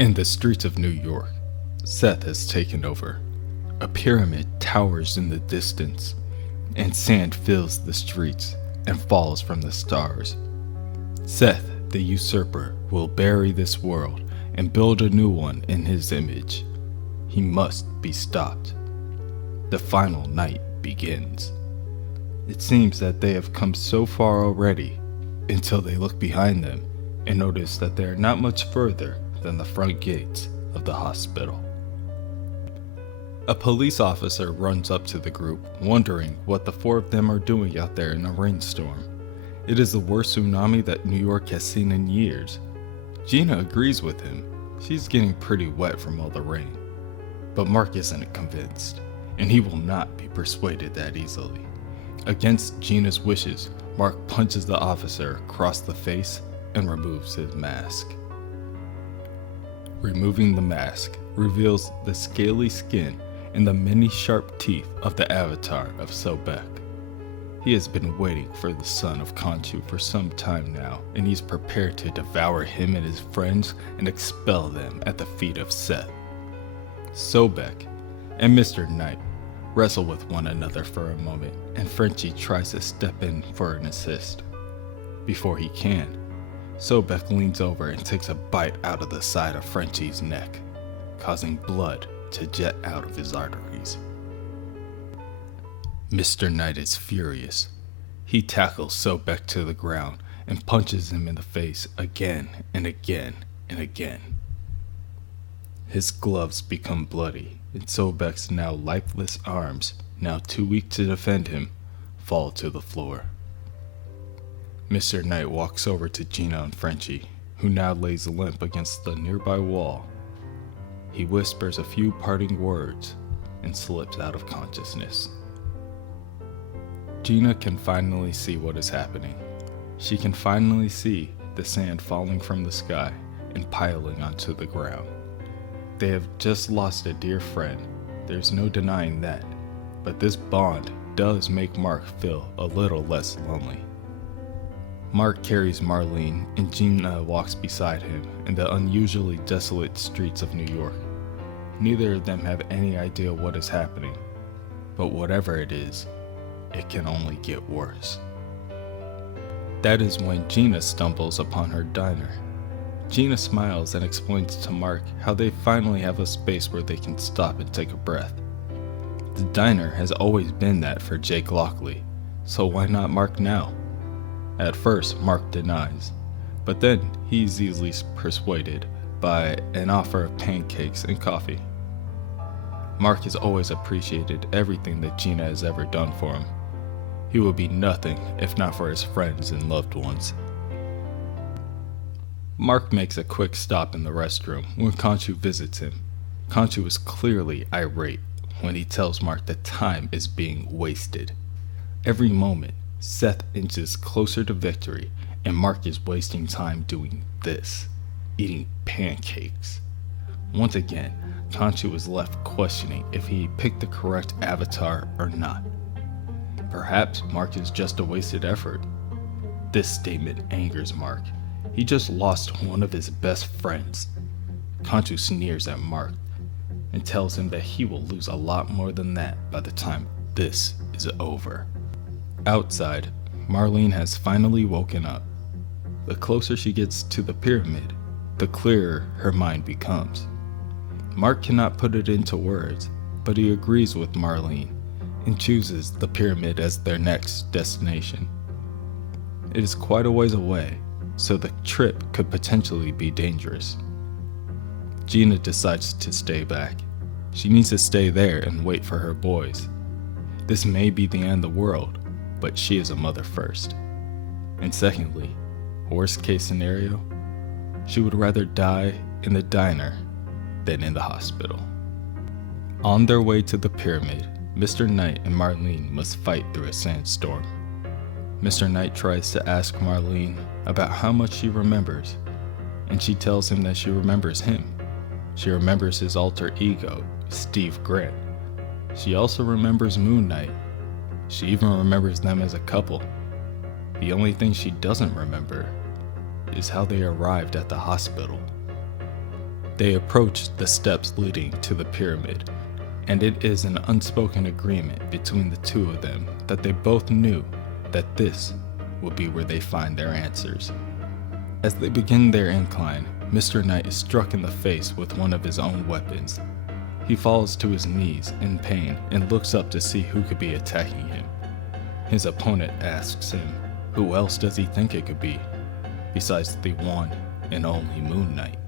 In the streets of New York, Seth has taken over. A pyramid towers in the distance, and sand fills the streets and falls from the stars. Seth, the usurper, will bury this world and build a new one in his image. He must be stopped. The final night begins. It seems that they have come so far already until they look behind them and notice that they are not much further than the front gates of the hospital. A police officer runs up to the group, wondering what the four of them are doing out there in a rainstorm. It is the worst tsunami that New York has seen in years. Gina agrees with him. She's getting pretty wet from all the rain. But Mark isn't convinced, and he will not be persuaded that easily. Against Gina's wishes, Mark punches the officer across the face and removes his mask. Removing the mask reveals the scaly skin and the many sharp teeth of the avatar of Sobek. He has been waiting for the son of Khonshu for some time now, and he's prepared to devour him and his friends and expel them at the feet of Seth. Sobek and Mr. Knight wrestle with one another for a moment, and Frenchie tries to step in for an assist. Before he can, Sobek leans over and takes a bite out of the side of Frenchie's neck, causing blood to jet out of his arteries. Mr. Knight is furious. He tackles Sobek to the ground and punches him in the face again and again and again. His gloves become bloody, and Sobek's now lifeless arms, now too weak to defend him, fall to the floor. Mr. Knight walks over to Gina and Frenchie, who now lays limp against the nearby wall. He whispers a few parting words and slips out of consciousness. Gina can finally see what is happening. She can finally see the sand falling from the sky and piling onto the ground. They have just lost a dear friend, there's no denying that, but this bond does make Mark feel a little less lonely. Mark carries Marlene and Gina walks beside him in the unusually desolate streets of New York. Neither of them have any idea what is happening, but whatever it is, it can only get worse. That is when Gina stumbles upon her diner. Gina smiles and explains to Mark how they finally have a space where they can stop and take a breath. The diner has always been that for Jake Lockley, so why not Mark now? At first, Mark denies, but then he's easily persuaded by an offer of pancakes and coffee. Mark has always appreciated everything that Gina has ever done for him. He would be nothing if not for his friends and loved ones. Mark makes a quick stop in the restroom when Khonshu visits him. Khonshu is clearly irate when he tells Mark that time is being wasted. Every moment, Seth inches closer to victory, and Mark is wasting time doing this, eating pancakes. Once again, Khonshu is left questioning if he picked the correct avatar or not. Perhaps Mark is just a wasted effort. This statement angers Mark. He just lost one of his best friends. Khonshu sneers at Mark and tells him that he will lose a lot more than that by the time this is over. Outside, Marlene has finally woken up. The closer she gets to the pyramid, the clearer her mind becomes. Mark cannot put it into words, but he agrees with Marlene and chooses the pyramid as their next destination. It is quite a ways away, so the trip could potentially be dangerous. Gina decides to stay back. She needs to stay there and wait for her boys. This may be the end of the world, but she is a mother first. And secondly, worst case scenario, she would rather die in the diner than in the hospital. On their way to the pyramid, Mr. Knight and Marlene must fight through a sandstorm. Mr. Knight tries to ask Marlene about how much she remembers, and she tells him that she remembers him. She remembers his alter ego, Steve Grant. She also remembers Moon Knight. She even remembers them as a couple. The only thing she doesn't remember is how they arrived at the hospital. They approach the steps leading to the pyramid, and it is an unspoken agreement between the two of them that they both knew that this would be where they find their answers. As they begin their incline, Mr. Knight is struck in the face with one of his own weapons. He falls to his knees in pain and looks up to see who could be attacking him. His opponent asks him, who else does he think it could be, besides the one and only Moon Knight?